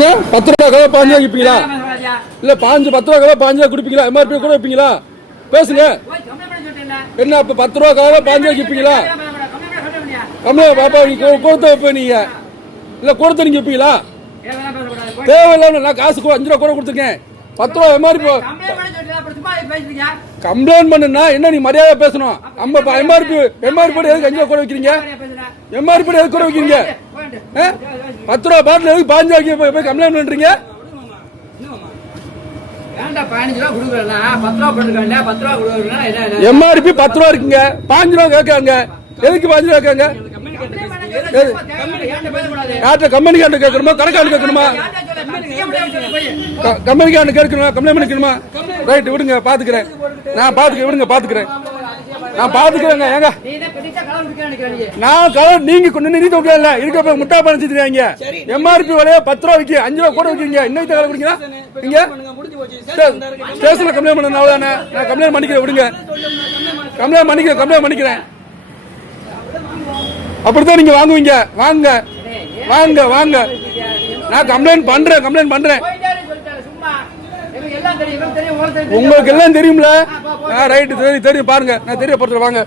10 ரூபா கதை 5 ரூபா விற்பீங்களா? இல்ல 10 ரூபா கதை 5 ரூபா குடிப்பீங்களா? எம்ஆர்பி கூட வைப்பீங்களா? பேசுங்க. என்ன இப்ப 10 ரூபா கதை 5 ரூபா விற்பீங்களா? கம்மியா பாப்பா நீங்க கொடுத்த வைப்ப நீங்க இல்ல கொடுத்த நீங்க விற்பீங்களா? தேவையில்ல நான் காசு 5 ரூபா கூட கொடுத்துருக்கேன். 10 ரூபா எம்ஆர்பி கம்ப்ளைண்ட் பண்ணுனா என்ன நீ மரியாதை பேசணும். எம்ஆர்பி எதுக்கு 5 ரூபா கூட வைக்கிறீங்க? எம்ஆர்பி எதுக்கு கூட வைக்கிறீங்க? 10 ரூபா பாட்டில் எதுக்கு 5 ரூபா போய் கம்ப்ளைண்ட் பண்றீங்க? எம்ஆர்பி 10 ரூபா இருக்குங்க, 5 ரூபா கேட்காங்க. எதுக்கு 5 ரூபா கேட்காங்க? யார்கிட்ட கம்பெனிக்காண்ட கேட்கணுமா கணக்காண்டு கேட்கணுமா? கம்பெனிக்காண்டு கேட்கணுமா கம்ப்ளைண்ட் பண்ணிக்கணுமா? ரைட் விடுங்க பாத்துக்கிறேன். நான் பாத்துக்கிறேன் விடுங்க பாத்துக்கிறேன். நான் பாத்துக்கிறேங்க. ஏங்க நான் கலர் நீங்க நீதி இல்ல இருக்க முட்டா பண்ணிச்சுருக்காங்க. எம்ஆர்பி விலைய 10 ரூபா விற்க 5 ரூபா கூட வைக்கிறீங்க. இன்னைக்கு கலர் குடிக்கிறா நீங்க ஸ்டேஷன்ல கம்ப்ளைண்ட் பண்ண அவ்வளவுதானே. நான் கம்ப்ளைண்ட் பண்ணிக்கிறேன் விடுங்க. கம்ப்ளைண்ட் பண்ணிக்கிறேன். அப்படித்தான் நீங்க வாங்குவீங்க. வாங்க வாங்க வாங்க. நான் கம்ப்ளைண்ட் பண்றேன். உங்களுக்கு எல்லாம் தெரியும்ல. ரைட் தெரியும் பாருங்க. நான் தெரியப்படுத்துறேன் வாங்க.